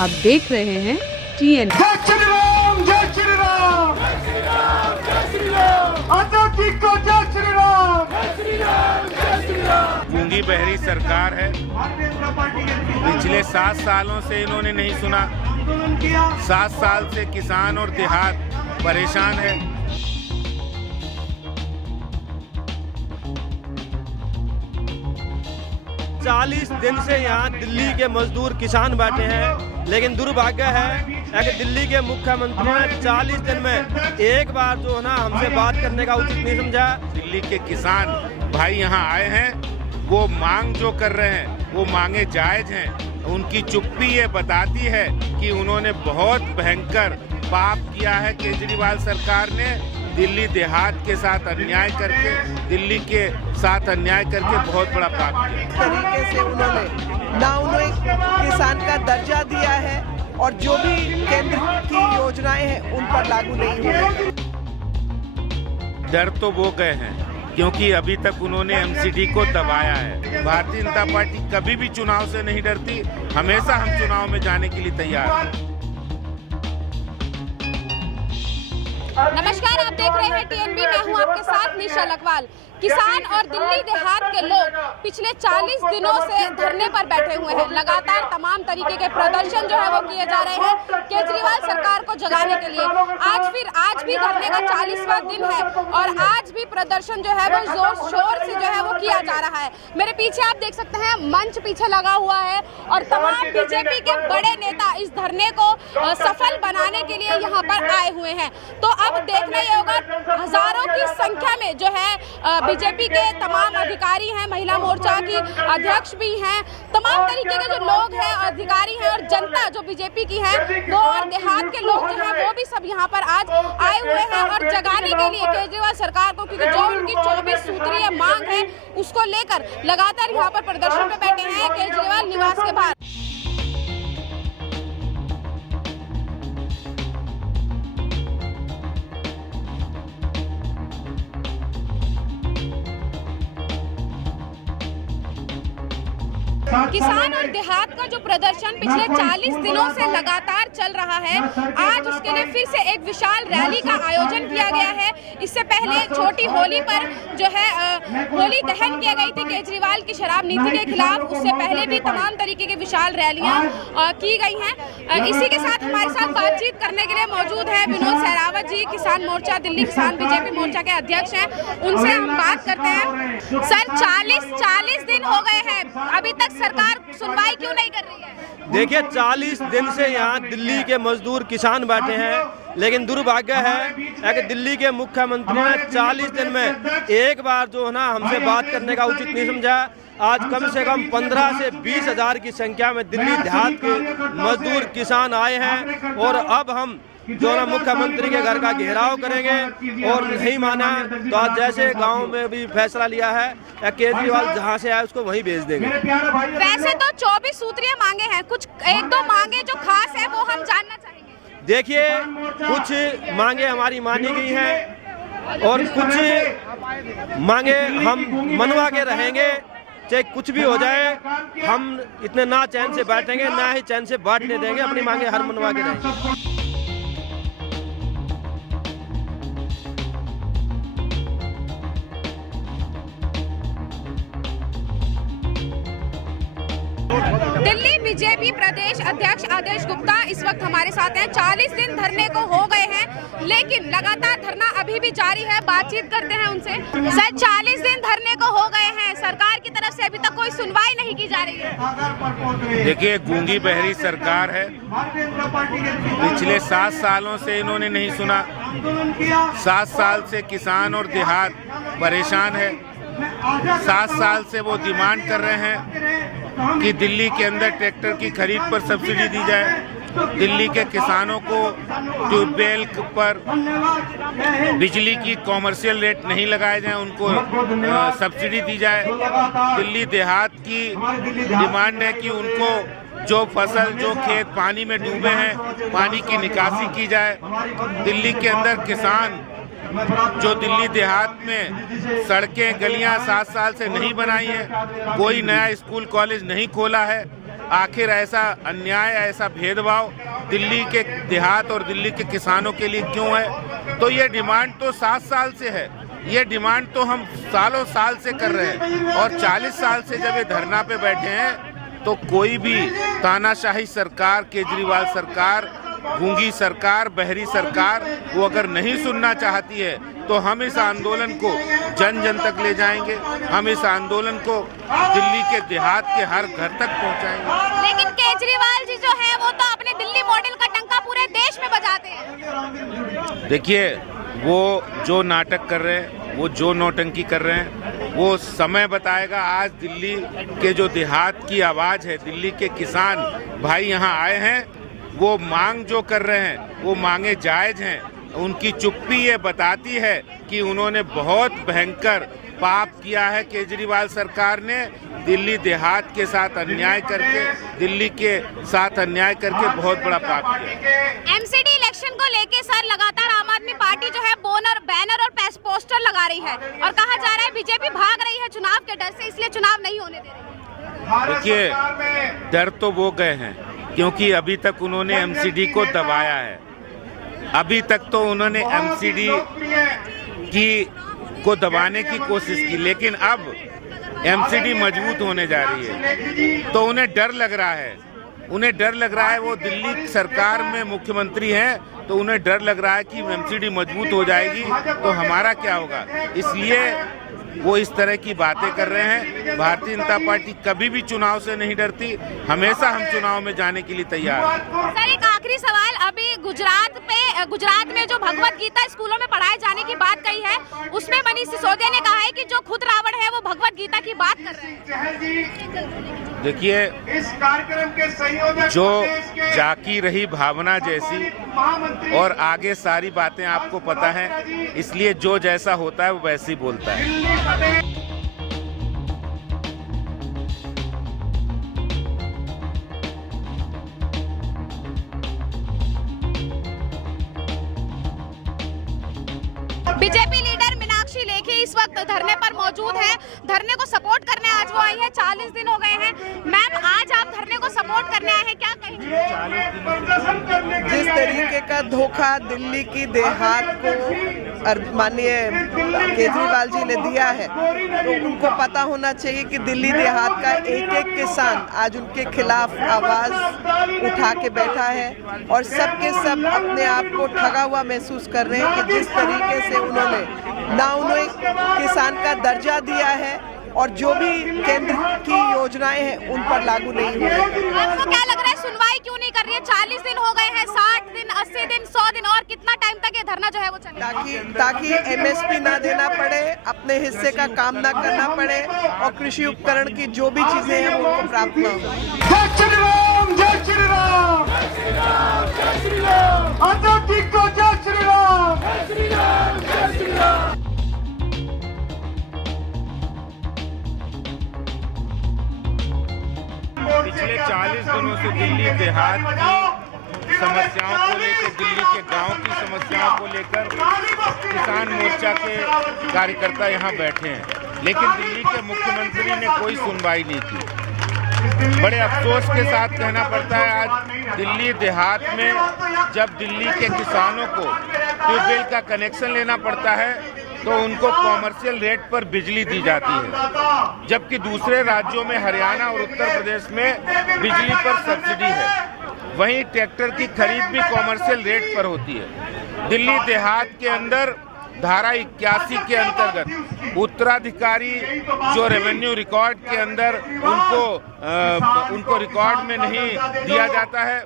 आप देख रहे हैं TN। जय श्री राम, जय श्री राम, जय श्री राम, जय श्री राम, आजादी को जय श्री राम, जय श्री राम, जय श्री राम। गूंगी बहरी सरकार है। पिछले 7 सालों से इन्होंने नहीं सुना। 7 साल से किसान और देहात परेशान है। चालीस दिन से यहाँ दिल्ली के मजदूर किसान बैठे हैं, लेकिन दुर्भाग्य है कि दिल्ली के मुख्यमंत्री ने 40 दिन में एक बार जो है ना हमसे बात करने का उचित नहीं समझा। दिल्ली के किसान भाई यहाँ आए हैं, वो मांग जो कर रहे हैं वो मांगे जायज हैं। उनकी चुप्पी ये बताती है कि उन्होंने बहुत भयंकर पाप किया है। केजरीवाल सरकार ने दिल्ली देहात के साथ अन्याय करके, दिल्ली के साथ अन्याय करके बहुत बड़ा पाप किया। इस तरीके से उन्होंने किसान का दर्जा दिया है और जो भी केंद्र की योजनाएं हैं उन पर लागू नहीं हुए। डर तो वो गए हैं क्योंकि अभी तक उन्होंने MCD को दबाया है। भारतीय जनता पार्टी कभी भी चुनाव से नहीं डरती, हमेशा हम चुनाव में जाने के लिए तैयार हैं। नमस्कार, आप देख रहे हैं TNB। मैं हूं आपके साथ निशा लखवाल। किसान और दिल्ली देहात के लोग पिछले 40 दिनों से धरने पर बैठे हुए हैं। लगातार तमाम तरीके के प्रदर्शन जो है वो किए जा रहे हैं केजरीवाल सरकार को जगाने के लिए। आज भी धरने का 40वां दिन है और आज भी प्रदर्शन जो है वो जोर शोर से जो है वो किया जा रहा है। मेरे पीछे आप देख सकते हैं मंच पीछे लगा हुआ है और तमाम बीजेपी के बड़े नेता इस धरने को सफल बनाने के लिए यहाँ पर आए हुए हैं। तो अब देखना ही होगा, हजारों की संख्या में जो है बीजेपी के तमाम अधिकारी हैं, महिला मोर्चा की अध्यक्ष भी हैं, तमाम तरीके के जो लोग हैं, अधिकारी हैं और जनता जो बीजेपी की है वो और देहात के लोग जो हैं वो भी सब यहाँ पर आज आए हुए हैं और जगाने के लिए केजरीवाल सरकार को, क्योंकि जो उनकी 24 सूत्रीय मांग है उसको लेकर लगातार यहाँ पर प्रदर्शन पे बैठे हैं केजरीवाल निवास के बाहर। किसान और देहात का जो प्रदर्शन पिछले 40 दिनों से लगातार चल रहा है, आज उसके लिए फिर से एक विशाल रैली का आयोजन किया गया है। इससे पहले छोटी होली पर जो है होली दहन किया गई थी केजरीवाल की शराब नीति के खिलाफ। उससे पहले भी तमाम तरीके की विशाल रैलियां की गई हैं। इसी के साथ हमारे साथ बातचीत करने के लिए मौजूद है विनोद सहरावत जी, किसान मोर्चा दिल्ली किसान बीजेपी मोर्चा के अध्यक्ष हैं। उनसे हम बात करते हैं। सर, 40 दिन हो गए हैं, अभी तक सरकार सुनवाई क्यों नहीं कर रही है? देखिए, 40 दिन से यहाँ दिल्ली के मजदूर किसान बैठे हैं, लेकिन दुर्भाग्य है कि दिल्ली के मुख्यमंत्री ने 40 दिन में एक बार जो है ना हमसे बात करने का उचित नहीं समझा। आज कम से कम 15 से 20 हजार की संख्या में दिल्ली देहात के मजदूर किसान आए हैं और अब हम जो ना मुख्यमंत्री के घर का घेराव करेंगे और नहीं माना तो आज जैसे गांव में भी फैसला लिया है केजरीवाल जहां से आए उसको वहीं भेज देंगे। वैसे तो 24 सूत्रीय मांगे हैं, कुछ 1-2 मांगे जो खास है वो हम जानना चाहेंगे। देखिए, कुछ मांगे हमारी मानी गई हैं और कुछ मांगे हम मनवा के रहेंगे। चाहे कुछ भी हो जाए, हम इतने ना चैन से बैठेंगे ना ही चैन से बांटने देंगे। अपनी मांगे हर मनवा के रहेंगे। दिल्ली बीजेपी प्रदेश अध्यक्ष आदेश गुप्ता इस वक्त हमारे साथ हैं। 40 दिन धरने को हो गए हैं, लेकिन लगातार धरना अभी भी जारी है। बातचीत करते हैं उनसे। सर, 40 दिन धरने को हो गए हैं, सरकार की तरफ से अभी तक कोई सुनवाई नहीं की जा रही है। देखिए, गूंगी बहरी सरकार है। पिछले 7 सालों से इन्होंने नहीं सुना। 7 साल से किसान और देहात परेशान है। 7 साल से वो डिमांड कर रहे हैं कि दिल्ली के अंदर ट्रैक्टर की खरीद पर सब्सिडी दी जाए, दिल्ली के किसानों को ट्यूबवेल पर बिजली की कॉमर्शियल रेट नहीं लगाए जाएं, उनको सब्सिडी दी जाए। दिल्ली देहात की डिमांड है कि उनको जो फसल, जो खेत पानी में डूबे हैं, पानी की निकासी की जाए। दिल्ली के अंदर किसान जो दिल्ली देहात में सड़कें गलियां 7 साल से नहीं बनाई हैं, कोई नया स्कूल कॉलेज नहीं खोला है, आखिर ऐसा अन्याय, ऐसा भेदभाव दिल्ली के देहात और दिल्ली के किसानों के लिए क्यों है। तो ये डिमांड तो 7 साल से है, ये डिमांड तो हम सालों साल से कर रहे हैं और 40 साल से जब ये धरना पे बैठे हैं तो कोई भी तानाशाही सरकार, केजरीवाल सरकार, गूंगी सरकार, बहरी सरकार वो अगर नहीं सुनना चाहती है तो हम इस आंदोलन को जन जन तक ले जाएंगे। हम इस आंदोलन को दिल्ली के देहात के हर घर तक पहुंचाएंगे। लेकिन केजरीवाल जी जो है वो तो अपने दिल्ली मॉडल का टंका पूरे देश में बजाते हैं। देखिए, वो जो नाटक कर रहे हैं, वो जो नौटंकी कर रहे हैं, वो समय बताएगा। आज दिल्ली के जो देहात की आवाज़ है, दिल्ली के किसान भाई यहाँ आए हैं, वो मांग जो कर रहे हैं वो मांगे जायज़ हैं। उनकी चुप्पी ये बताती है कि उन्होंने बहुत भयंकर पाप किया है। केजरीवाल सरकार ने दिल्ली देहात के साथ अन्याय करके, दिल्ली के साथ अन्याय करके बहुत बड़ा पाप किया। एमसीडी इलेक्शन को लेके सर लगातार आम आदमी पार्टी जो है बैनर और पोस्टर लगा रही है और कहा जा रहा है बीजेपी भाग रही है चुनाव के डर से, इसलिए चुनाव नहीं होने दे रही। देखिए, डर तो वो गए हैं क्योंकि अभी तक उन्होंने एमसीडी को दबाया है। अभी तक तो उन्होंने एमसीडी को दबाने की कोशिश की, लेकिन अब एमसीडी मजबूत होने जा रही है तो उन्हें डर लग रहा है। उन्हें डर लग रहा है, वो दिल्ली सरकार में मुख्यमंत्री हैं तो उन्हें डर लग रहा है कि एमसीडी मजबूत हो जाएगी तो हमारा क्या होगा, इसलिए वो इस तरह की बातें कर रहे हैं। भारतीय जनता पार्टी कभी भी चुनाव से नहीं डरती, हमेशा हम चुनाव में जाने के लिए तैयार हैं। सर, एक आखिरी सवाल, अभी गुजरात में जो भगवत गीता स्कूलों में पढ़ाए जाने की बात कही है, उसमें मनीष सिसोदिया ने कहा है कि जो खुद रावण है वो भगवत गीता की बात कर रहे हैं। देखिए, इस कार्यक्रम के संयोजक जो जाकी रही भावना जैसी और आगे सारी बातें आपको पता है, इसलिए जो जैसा होता है वो वैसे ही बोलता है। बीजेपी लीडर मीनाक्षी लेखी इस वक्त धरने पर मौजूद है। धरने को सपोर्ट करने आज वो आई है। 40 दिन हो गए हैं। मैम, आज आप धरने को सपोर्ट करने आए हैं, क्या कहेंगे? जिस तरीके का धोखा दिल्ली की देहात को माननीय केजरीवाल जी ने दिया है, तो उनको पता होना चाहिए कि दिल्ली देहात का एक एक किसान आज उनके खिलाफ आवाज उठा के बैठा है और सबके सब अपने आप को ठगा हुआ महसूस कर रहे हैं कि जिस तरीके से उन्होंने किसान का दर्जा दिया है और जो भी केंद्र की योजनाएं हैं उन पर लागू नहीं हो रही। आपको क्या लग रहा है, सुनवाई क्यों नहीं कर रही है? 40 दिन हो गए हैं, 60 दिन, 80 दिन, 100 दिन, और कितना टाइम तक ये धरना जो है वो चलेगा? ताकि एमएसपी ना देना पड़े, अपने हिस्से का काम ना करना पड़े और कृषि उपकरण की जो भी चीजें हैं वो उनको प्राप्त ना हो। जय श्री राम, जय श्री राम, जय श्री राम, जय श्री राम। आजादी को जय श्री राम, जय श्री राम, जय श्री राम। पिछले 40 दिनों से दिल्ली देहात की समस्याओं को लेकर, दिल्ली के गांव की समस्याओं को लेकर किसान मोर्चा के कार्यकर्ता यहां बैठे हैं, लेकिन दिल्ली के मुख्यमंत्री ने कोई सुनवाई नहीं की। बड़े अफसोस के साथ कहना पड़ता है, आज दिल्ली देहात में जब दिल्ली के किसानों को ट्यूबवेल का कनेक्शन लेना पड़ता है तो उनको कॉमर्शियल रेट पर बिजली दी जाती है, जबकि दूसरे राज्यों में हरियाणा और उत्तर प्रदेश में बिजली पर सब्सिडी है। वहीं ट्रैक्टर की खरीद भी कॉमर्शियल रेट पर होती है। दिल्ली देहात के अंदर धारा 81 के अंतर्गत उत्तराधिकारी जो रेवेन्यू रिकॉर्ड के अंदर उनको रिकॉर्ड में नहीं दिया जाता है।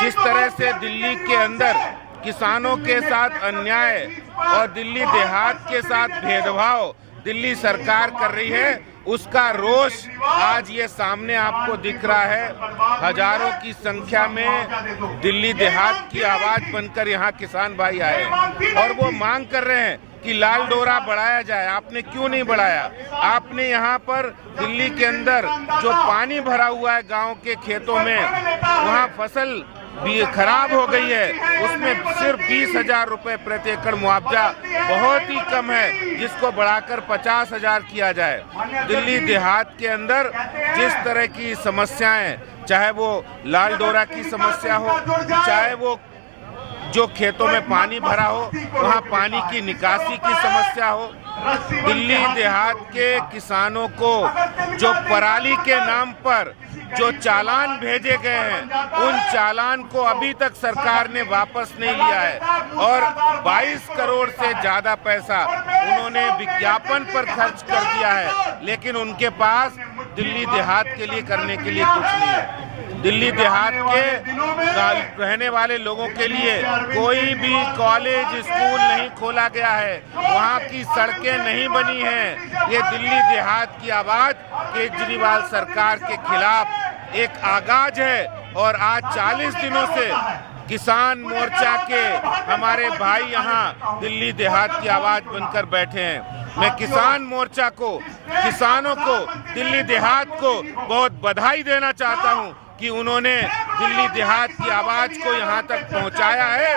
जिस तरह से दिल्ली के अंदर किसानों के साथ अन्याय और दिल्ली देहात के साथ भेदभाव दिल्ली सरकार कर रही है, उसका रोष आज ये सामने आपको दिख रहा है। हजारों की संख्या में दिल्ली देहात की आवाज बनकर यहाँ किसान भाई आए और वो मांग कर रहे हैं कि लाल डोरा बढ़ाया जाए। आपने क्यों नहीं बढ़ाया? आपने यहाँ पर दिल्ली के अंदर जो पानी भरा हुआ है गांव के खेतों में, वहाँ फसल भी खराब हो गई है, उसमें सिर्फ 20,000 रुपए प्रति एकड़ मुआवजा बहुत ही कम है, जिसको बढ़ाकर 50,000 किया जाए। दिल्ली देहात के अंदर जिस तरह की समस्याएं, चाहे वो लाल डोरा की समस्या हो, चाहे वो जो खेतों में पानी भरा हो वहाँ पानी की निकासी की समस्या हो, दिल्ली देहात के किसानों को जो पराली के नाम पर जो चालान भेजे गए हैं, उन चालान को अभी तक सरकार ने वापस नहीं लिया है और 22 करोड़ से ज्यादा पैसा उन्होंने विज्ञापन पर खर्च कर दिया है, लेकिन उनके पास दिल्ली देहात के लिए करने के लिए कुछ नहीं है। दिल्ली देहात के रहने वाले लोगों के लिए कोई भी कॉलेज स्कूल नहीं खोला गया है, वहाँ की सड़कें नहीं बनी हैं। ये दिल्ली देहात की आवाज केजरीवाल सरकार के खिलाफ एक आगाज है और आज 40 दिनों से किसान मोर्चा के हमारे भाई यहाँ दिल्ली देहात की आवाज बनकर बैठे हैं। मैं किसान मोर्चा को, किसानों को, दिल्ली देहात को बहुत बधाई देना चाहता हूँ कि उन्होंने दिल्ली देहात की आवाज को यहाँ तक पहुँचाया है।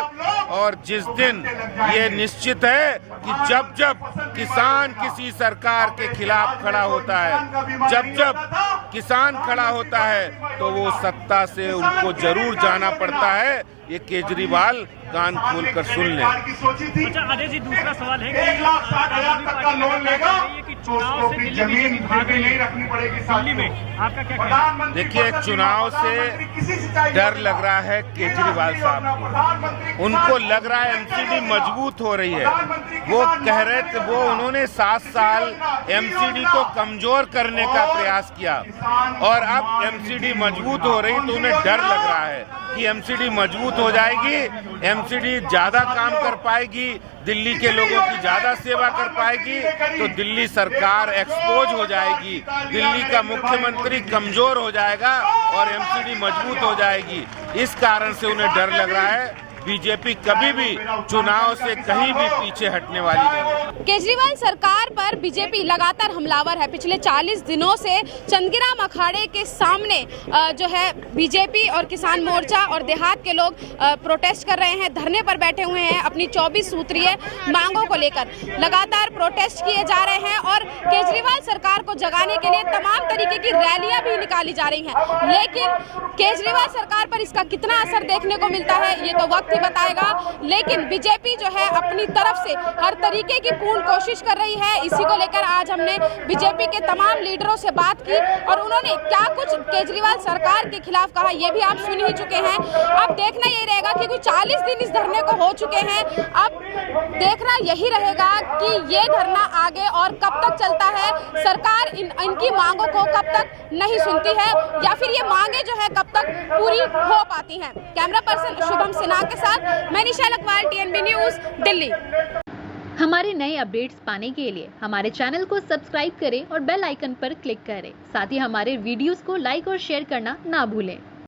और जिस दिन ये निश्चित है कि जब जब किसान किसी सरकार के खिलाफ खड़ा होता है, जब जब किसान खड़ा होता है, तो वो सत्ता से उनको जरूर जाना पड़ता है। ये केजरीवाल कान खोलकर सुन लें। अच्छा अजय जी, दूसरा सवाल है कि 1,60,000 तक का लोन लेगा तो उसको भी जमीन गिरवी नहीं रखनी पड़ेगी। दिल्ली में आपका क्या कहना है? देखिए, चुनाव से डर लग रहा है केजरीवाल साहब को। उनको लग रहा है एमसीडी मजबूत हो रही है। वो कह रहे थे, वो उन्होंने 7 साल एमसीडी को कमजोर करने का प्रयास किया और अब एमसीडी मजबूत हो रही, तो उन्हें डर लग रहा है कि एमसीडी मजबूत हो जाएगी, एमसीडी ज्यादा काम कर पाएगी, दिल्ली के लोगों की ज्यादा सेवा कर पाएगी, तो दिल्ली सरकार एक्सपोज हो जाएगी, दिल्ली का मुख्यमंत्री कमजोर हो जाएगा और एमसीडी मजबूत हो जाएगी। इस कारण से उन्हें डर लग रहा है। बीजेपी कभी भी चुनाव से कहीं भी पीछे हटने वाली नहीं है। केजरीवाल सरकार पर बीजेपी लगातार हमलावर है। पिछले 40 दिनों से चंदग्राम अखाड़े के सामने जो है बीजेपी और किसान मोर्चा और देहात के लोग प्रोटेस्ट कर रहे हैं, धरने पर बैठे हुए हैं। अपनी 24 सूत्रीय मांगों को लेकर लगातार प्रोटेस्ट किए जा रहे हैं और केजरीवाल सरकार को जगाने के लिए तमाम तरीके की रैलियां भी निकाली जा रही हैं। लेकिन केजरीवाल सरकार पर इसका कितना असर देखने को मिलता है, ये तो वक्त बताएगा। लेकिन बीजेपी जो है अपनी तरफ से हर तरीके की पूर्ण कोशिश कर रही है। इसी को लेकर आज हमने बीजेपी के तमाम लीडरों से बात की और उन्होंने क्या कुछ केजरीवाल सरकार के खिलाफ कहा, ये भी आप सुन ही चुके हैं। अब देखना यही रहेगा कि कुछ 40 दिन इस धरने को हो चुके हैं। अब देखना यही रहेगा कि ये धरना आगे और कब तक चलता है, सरकार इनकी मांगों को कब तक नहीं सुनती है या फिर ये मांगे जो है कब तक पूरी हो पाती हैं। कैमरा पर्सन शुभम सिन्हा के साथ मैं निशा लखवाल, TNB न्यूज़, दिल्ली। हमारे नए अपडेट्स पाने के लिए हमारे चैनल को सब्सक्राइब करें और बेल आइकन पर क्लिक करें। साथ ही हमारे वीडियोस को लाइक और शेयर करना ना भूलें।